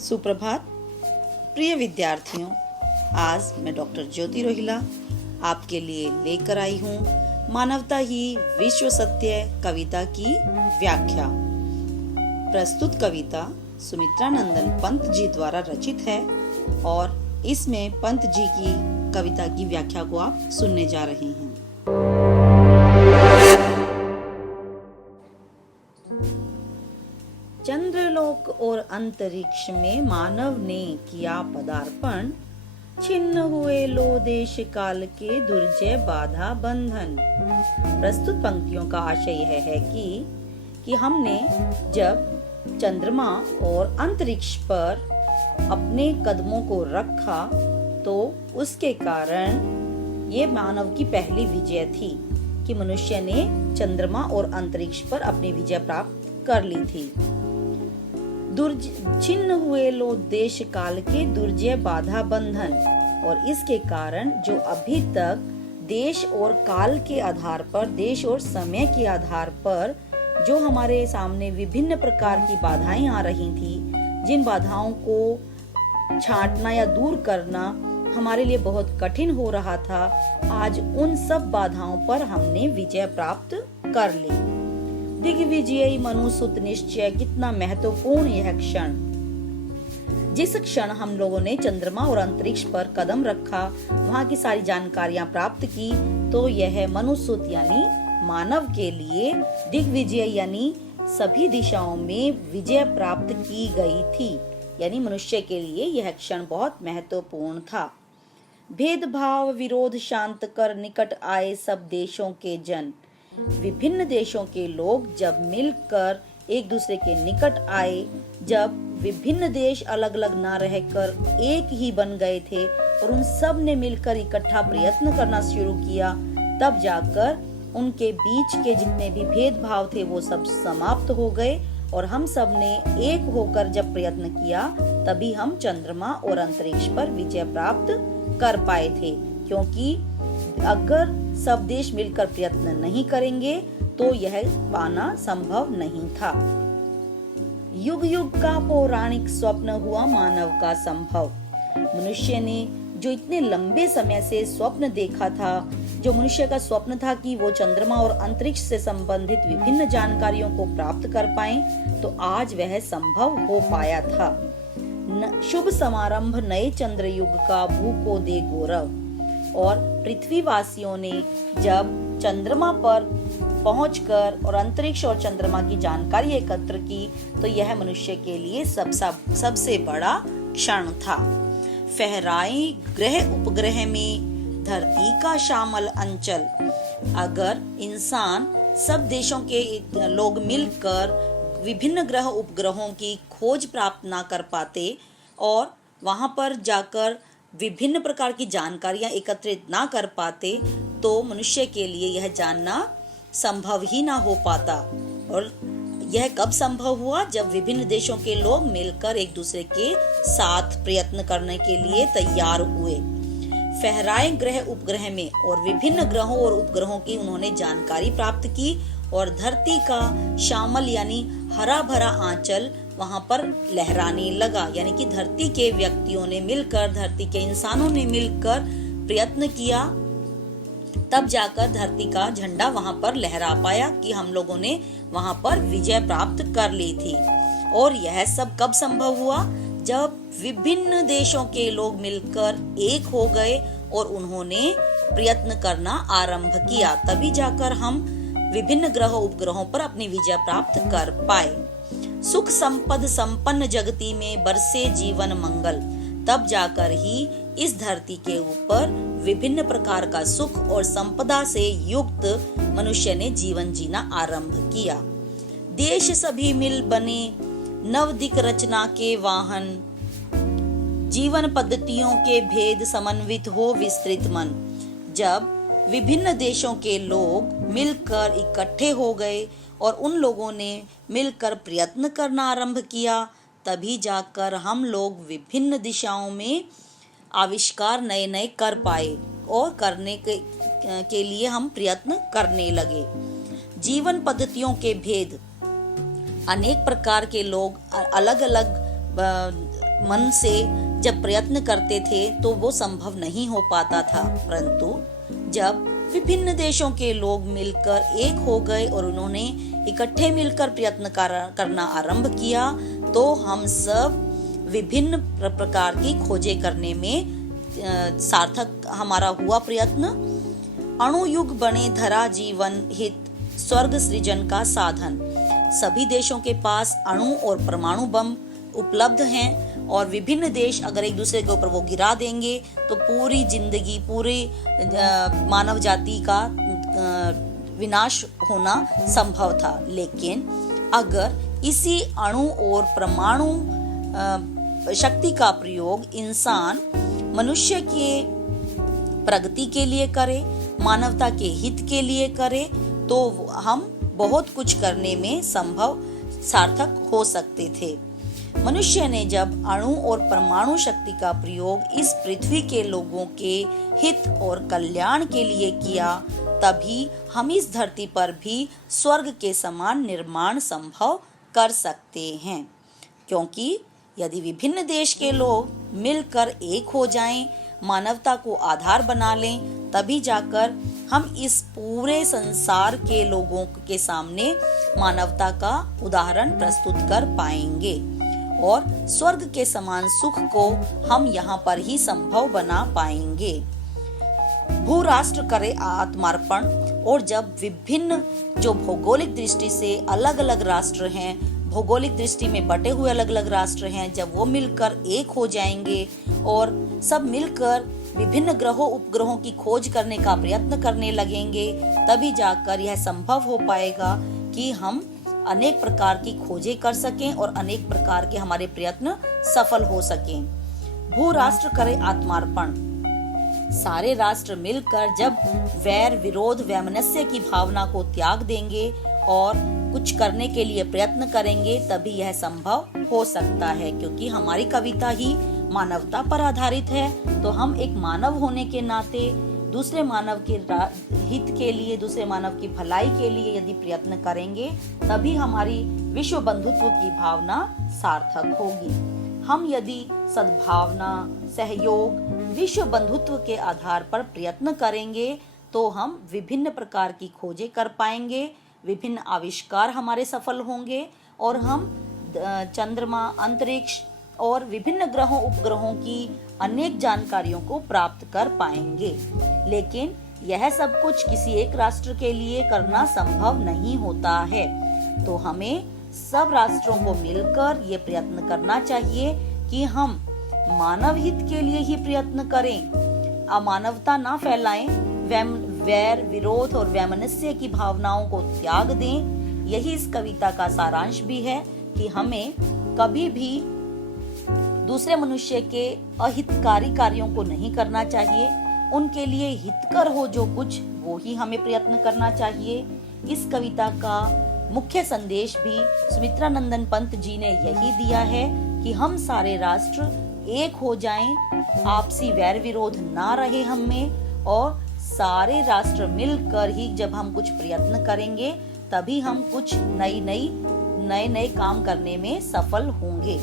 सुप्रभात प्रिय विद्यार्थियों, आज मैं डॉक्टर ज्योति रोहिला आपके लिए लेकर आई हूँ मानवता ही विश्व सत्य कविता की व्याख्या। प्रस्तुत कविता सुमित्रा नंदन पंत जी द्वारा रचित है और इसमें पंत जी की कविता की व्याख्या को आप सुनने जा रहे हैं। चंद्रलोक और अंतरिक्ष में मानव ने किया पदार्पण, छिन्न हुए लो देश काल के दुर्जय बाधा बंधन। प्रस्तुत पंक्तियों का आशय यह है कि हमने जब चंद्रमा और अंतरिक्ष पर अपने कदमों को रखा तो उसके कारण ये मानव की पहली विजय थी कि मनुष्य ने चंद्रमा और अंतरिक्ष पर अपनी विजय प्राप्त कर ली थी। छिन्न हुए लो देश काल के दुर्जय बाधा बंधन, और इसके कारण जो अभी तक देश और काल के आधार पर, देश और समय के आधार पर जो हमारे सामने विभिन्न प्रकार की बाधाएं आ रही थी, जिन बाधाओं को छांटना या दूर करना हमारे लिए बहुत कठिन हो रहा था, आज उन सब बाधाओं पर हमने विजय प्राप्त कर ली। दिग्विजयी मनुसुत निश्चय, कितना महत्वपूर्ण यह क्षण। जिस क्षण हम लोगों ने चंद्रमा और अंतरिक्ष पर कदम रखा, वहां की सारी जानकारियां प्राप्त की, तो यह मनुसुत यानी मानव के लिए दिग्विजय यानी सभी दिशाओं में विजय प्राप्त की गई थी। यानी मनुष्य के लिए यह क्षण बहुत महत्वपूर्ण था। भेदभाव विरोध शांत कर निकट आए सब देशों के जन। विभिन्न देशों के लोग जब मिलकर एक दूसरे के निकट आए, जब विभिन्न देश अलग अलग ना रहकर एक ही बन गए थे और उन सब ने मिलकर इकट्ठा प्रयत्न करना शुरू किया, तब जाकर उनके बीच के जितने भी भेदभाव थे वो सब समाप्त हो गए और हम सब ने एक होकर जब प्रयत्न किया, तभी हम चंद्रमा और अंतरिक्ष पर विजय प्राप्त कर पाए थे। क्योंकि अगर सब देश मिलकर प्रयत्न नहीं करेंगे तो यह पाना संभव नहीं था। युग युग का पौराणिक स्वप्न हुआ मानव का संभव। मनुष्य ने जो इतने लंबे समय से स्वप्न देखा था, जो मनुष्य का स्वप्न था कि वो चंद्रमा और अंतरिक्ष से संबंधित विभिन्न जानकारियों को प्राप्त कर पाए, तो आज वह संभव हो पाया था। शुभ समारंभ नए चंद्र युग का भू को दे गौरव। और पृथ्वीवासियों ने जब चंद्रमा पर पहुंचकर और अंतरिक्ष और चंद्रमा की जानकारी एकत्र की, तो यह मनुष्य के लिए सबसे बड़ा क्षण था। फहराए ग्रह उपग्रह में धरती का श्यामल अंचल। अगर इंसान सब देशों के लोग मिलकर विभिन्न ग्रह उपग्रहों की खोज प्राप्त ना कर पाते और वहां पर जाकर विभिन्न प्रकार की जानकारियां एकत्रित ना कर पाते, तो मनुष्य के लिए यह जानना संभव ही ना हो पाता। और यह कब संभव हुआ? जब विभिन्न देशों के लोग मिलकर एक दूसरे के साथ प्रयत्न करने के लिए तैयार हुए। फहराए ग्रह उपग्रह में, और विभिन्न ग्रहों और उपग्रहों की उन्होंने जानकारी प्राप्त की और धरती का श्यामल यानी हरा भरा आंचल वहां पर लहराने लगा। यानी कि धरती के व्यक्तियों ने मिलकर, धरती के इंसानों ने मिलकर प्रयत्न किया, तब जाकर धरती का झंडा वहां पर लहरा पाया कि हम लोगों ने वहां पर विजय प्राप्त कर ली थी। और यह सब कब संभव हुआ? जब विभिन्न देशों के लोग मिलकर एक हो गए और उन्होंने प्रयत्न करना आरंभ किया, तभी जाकर हम विभिन्न ग्रह उपग्रहों पर अपनी विजय प्राप्त कर पाए। सुख संपद संपन्न जगती में बरसे जीवन मंगल। तब जाकर ही इस धरती के ऊपर विभिन्न प्रकार का सुख और संपदा से युक्त मनुष्य ने जीवन जीना आरंभ किया। देश सभी मिल बने नव दिक रचना के वाहन। जीवन पद्धतियों के भेद समन्वित हो विस्तृत मन। जब विभिन्न देशों के लोग मिलकर इकट्ठे हो गए और उन लोगों ने मिलकर प्रयत्न करना आरंभ किया, तभी जाकर हम लोग विभिन्न दिशाओं में आविष्कार नए नए कर पाए और करने के लिए हम प्रयत्न करने लगे। जीवन पद्धतियों के भेद, अनेक प्रकार के लोग अलग अलग मन से जब प्रयत्न करते थे तो वो संभव नहीं हो पाता था, परंतु जब विभिन्न देशों के लोग मिलकर एक हो गए और उन्होंने इकट्ठे मिलकर प्रयत्न करना आरंभ किया, तो हम सब विभिन्न प्रकार की खोजें करने में सार्थक हमारा हुआ प्रयत्न। अणु युग बने धरा जीवन हित स्वर्ग सृजन का साधन। सभी देशों के पास अणु और परमाणु बम उपलब्ध हैं और विभिन्न देश अगर एक दूसरे के ऊपर वो गिरा देंगे तो पूरी जिंदगी, पूरी मानव जाति का विनाश होना संभव था। लेकिन अगर इसी अणु और परमाणु शक्ति का प्रयोग इंसान मनुष्य के प्रगति के लिए करे, मानवता के हित के लिए करे, तो हम बहुत कुछ करने में सार्थक हो सकते थे। मनुष्य ने जब अणु और परमाणु शक्ति का प्रयोग इस पृथ्वी के लोगों के हित और कल्याण के लिए किया, तभी हम इस धरती पर भी स्वर्ग के समान निर्माण संभव कर सकते हैं। क्योंकि यदि विभिन्न देश के लोग मिलकर एक हो जाएं, मानवता को आधार बना लें, तभी जाकर हम इस पूरे संसार के लोगों के सामने मानवता का उदाहरण प्रस्तुत कर पाएंगे और स्वर्ग के समान सुख को हम यहाँ पर ही संभव बना पाएंगे। भू राष्ट्र करे आत्मार्पण। और जब विभिन्न जो भौगोलिक दृष्टि से अलग अलग राष्ट्र हैं, भौगोलिक दृष्टि में बटे हुए अलग अलग राष्ट्र हैं, जब वो मिलकर एक हो जाएंगे और सब मिलकर विभिन्न ग्रहों उपग्रहों की खोज करने का प्रयत्न करने लगेंगे, तभी जाकर यह संभव हो पाएगा कि हम अनेक प्रकार की खोजें कर सकें और अनेक प्रकार के हमारे प्रयत्न सफल हो सकें। भू राष्ट्र करे आत्मार्पण। सारे राष्ट्र मिलकर जब वैर विरोध वैमनस्य की भावना को त्याग देंगे और कुछ करने के लिए प्रयत्न करेंगे, तभी यह संभव हो सकता है। क्योंकि हमारी कविता ही मानवता पर आधारित है, तो हम एक मानव होने के नाते दूसरे मानव के हित के लिए, दूसरे मानव की भलाई के लिए यदि प्रयत्न करेंगे, तभी हमारी विश्व बंधुत्व की भावना सार्थक होगी। हम यदि सद्भावना, सहयोग, विश्व बंधुत्व के आधार पर प्रयत्न करेंगे, तो हम विभिन्न प्रकार की खोजें कर पाएंगे, विभिन्न आविष्कार हमारे सफल होंगे और हम चंद्रमा, अंतरिक्ष और विभिन्न ग्रहों उपग्रहों की अनेक जानकारियों को प्राप्त कर पाएंगे। लेकिन यह सब कुछ किसी एक राष्ट्र के लिए करना संभव नहीं होता है, तो हमें सब राष्ट्रों को मिलकर ये प्रयत्न करना चाहिए कि हम मानव हित के लिए ही प्रयत्न करें, अमानवता ना फैलाएं, वैर विरोध और वैमनस्य की भावनाओं को त्याग दें। यही इस कविता का सारांश भी है कि हमें कभी भी दूसरे मनुष्य के अहितकारी कार्यों को नहीं करना चाहिए, उनके लिए हितकर हो जो कुछ, वो ही हमें प्रयत्न करना चाहिए। इस कविता का मुख्य संदेश भी सुमित्रा नंदन पंत जी ने यही दिया है कि हम सारे राष्ट्र एक हो जाएं, आपसी वैर विरोध ना रहे हम में, और सारे राष्ट्र मिलकर ही जब हम कुछ प्रयत्न करेंगे, तभी हम कुछ नए काम करने में सफल होंगे।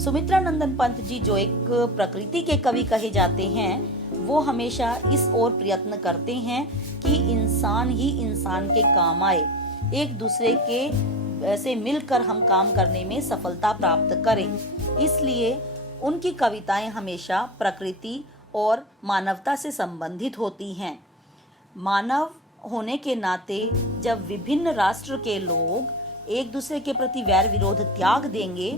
सुमित्रा नंदन पंत जी जो एक प्रकृति के कवि कहे जाते हैं, वो हमेशा इस ओर प्रयत्न करते हैं कि इंसान ही इंसान के काम आए, एक दूसरे के से मिलकर हम काम करने में सफलता प्राप्त करें। इसलिए उनकी कविताएं हमेशा प्रकृति और मानवता से संबंधित होती हैं। मानव होने के नाते जब विभिन्न राष्ट्र के लोग एक दूसरे के प्रति वैर विरोध त्याग देंगे,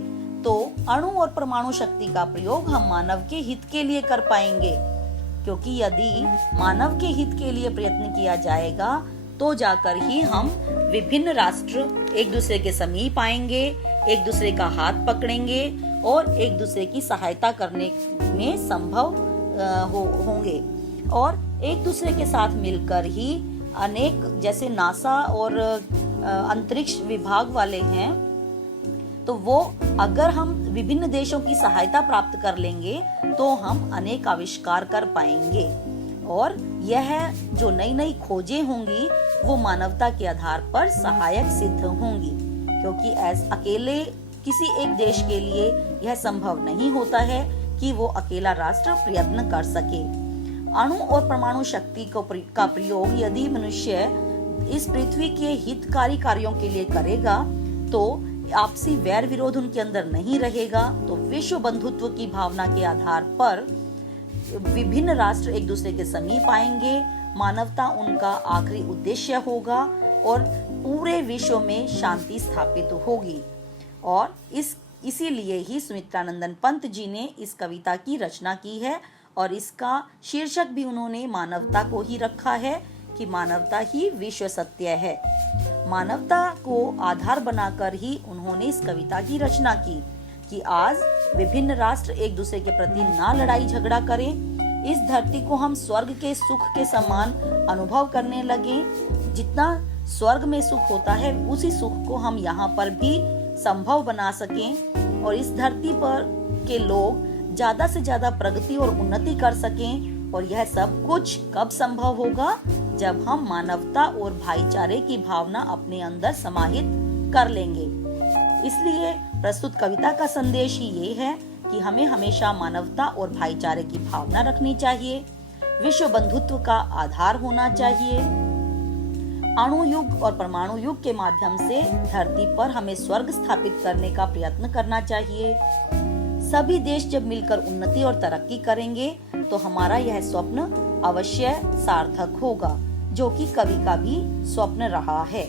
तो अणु और परमाणु शक्ति का प्रयोग हम मानव के हित के लिए कर पाएंगे। क्योंकि यदि मानव के हित के लिए प्रयत्न किया जाएगा, तो जाकर ही हम विभिन्न राष्ट्र एक दूसरे के समीप आएंगे, एक दूसरे का हाथ पकड़ेंगे और एक दूसरे की सहायता करने में संभव होंगे। और एक दूसरे के साथ मिलकर ही अनेक, जैसे नासा और अंतरिक्ष विभाग वाले हैं, तो वो अगर हम विभिन्न देशों की सहायता प्राप्त कर लेंगे, तो हम अनेक आविष्कार कर पाएंगे और यह जो नई खोजें होंगी वो मानवता के आधार पर सहायक सिद्ध होंगी। क्योंकि अकेले किसी एक देश के लिए यह संभव नहीं होता है कि वो अकेला राष्ट्र प्रयत्न कर सके। अणु और परमाणु शक्ति का प्रयोग यदि मनुष्य इस पृथ्वी के हितकारी कार्यों के लिए करेगा तो आपसी वैर विरोध उनके अंदर नहीं रहेगा, तो विश्व बंधुत्व की भावना के आधार पर विभिन्न राष्ट्र एक दूसरे के समीप आएंगे, मानवता उनका आखिरी उद्देश्य होगा और पूरे विश्व में शांति स्थापित होगी। और इसीलिए ही सुमित्रानंदन पंत जी ने इस कविता की रचना की है और इसका शीर्षक भी उन्होंने मानवता को ही रखा है कि मानवता ही विश्व सत्य है। मानवता को आधार बनाकर ही उन्होंने इस कविता की रचना की कि आज विभिन्न राष्ट्र एक दूसरे के प्रति ना लड़ाई झगड़ा करें, इस धरती को हम स्वर्ग के सुख के समान अनुभव करने लगे। जितना स्वर्ग में सुख होता है उसी सुख को हम यहाँ पर भी संभव बना सकें और इस धरती पर के लोग ज्यादा से ज्यादा प्रगति और उन्नति कर सकें। और यह सब कुछ कब संभव होगा? जब हम मानवता और भाईचारे की भावना अपने अंदर समाहित कर लेंगे। इसलिए प्रस्तुत कविता का संदेश ही ये है कि हमें हमेशा मानवता और भाईचारे की भावना रखनी चाहिए, विश्व बंधुत्व का आधार होना चाहिए। अणु युग और परमाणु युग के माध्यम से धरती पर हमें स्वर्ग स्थापित करने का प्रयत्न करना चाहिए। सभी देश जब मिलकर उन्नति और तरक्की करेंगे तो हमारा यह स्वप्न अवश्य सार्थक होगा, जो कि कवि का भी स्वप्न रहा है।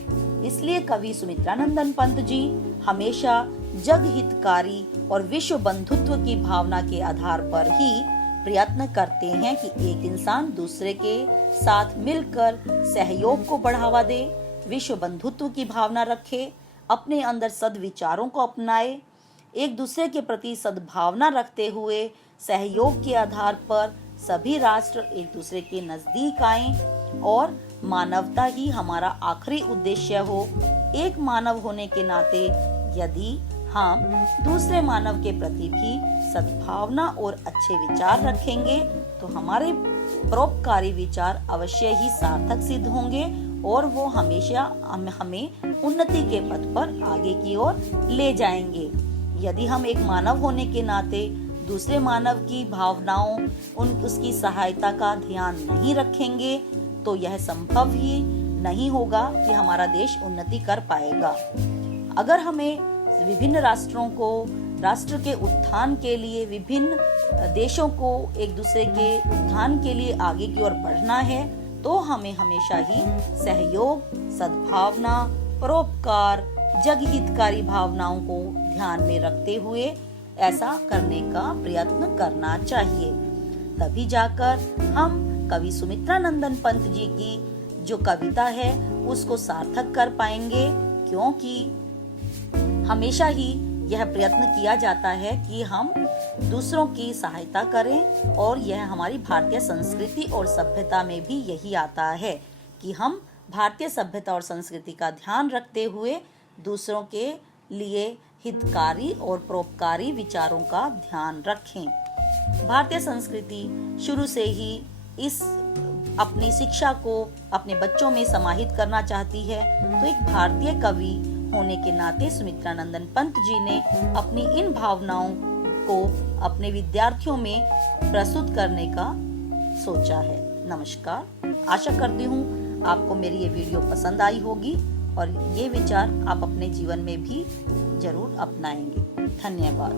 इसलिए कवि सुमित्रानंदन पंत जी हमेशा जग हितकारी और विश्व बंधुत्व की भावना के आधार पर ही प्रयत्न करते हैं कि एक इंसान दूसरे के साथ मिलकर सहयोग को बढ़ावा दे, विश्व बंधुत्व की भावना रखे, अपने अंदर सद्विचारों को अपनाए, एक दूसरे के प्रति सद्भावना रखते हुए सहयोग के आधार पर सभी राष्ट्र एक दूसरे के नजदीक आएं और मानवता ही हमारा आखिरी उद्देश्य हो। एक मानव होने के नाते यदि हम दूसरे मानव के प्रति भी सद्भावना और अच्छे विचार रखेंगे तो हमारे परोपकारी विचार अवश्य ही सार्थक सिद्ध होंगे और वो हमेशा हमें उन्नति के पथ पर आगे की ओर ले जाएंगे। यदि हम एक मानव होने के नाते दूसरे मानव की भावनाओं उसकी सहायता का ध्यान नहीं रखेंगे तो यह संभव ही नहीं होगा कि हमारा देश उन्नति कर पाएगा। अगर हमें विभिन्न राष्ट्रों को राष्ट्र के उत्थान के लिए, विभिन्न देशों को एक दूसरे के उत्थान के लिए आगे की ओर बढ़ना है तो हमें हमेशा ही सहयोग, सद्भावना, परोपकार, जगहितकारी भावनाओं को ध्यान में रखते हुए ऐसा करने का प्रयत्न करना चाहिए। तभी जाकर हम कवि सुमित्रानंदन पंत जी की जो कविता है उसको सार्थक कर पाएंगे, क्योंकि हमेशा ही यह प्रयत्न किया जाता है कि हम दूसरों की सहायता करें और यह हमारी भारतीय संस्कृति और सभ्यता में भी यही आता है कि हम भारतीय सभ्यता और संस्कृति का ध्यान रखते हुए दूसरों के लिए हितकारी और परोपकारी विचारों का ध्यान रखें। भारतीय संस्कृति शुरू से ही इस अपनी शिक्षा को अपने बच्चों में समाहित करना चाहती है, तो एक भारतीय कवि होने के नाते सुमित्रानंदन पंत जी ने अपनी इन भावनाओं को अपने विद्यार्थियों में प्रस्तुत करने का सोचा है। नमस्कार, आशा करती हूँ आपको मेरी ये वीडियो पसंद आई होगी और ये विचार आप अपने जीवन में भी जरूर अपनाएंगे। धन्यवाद।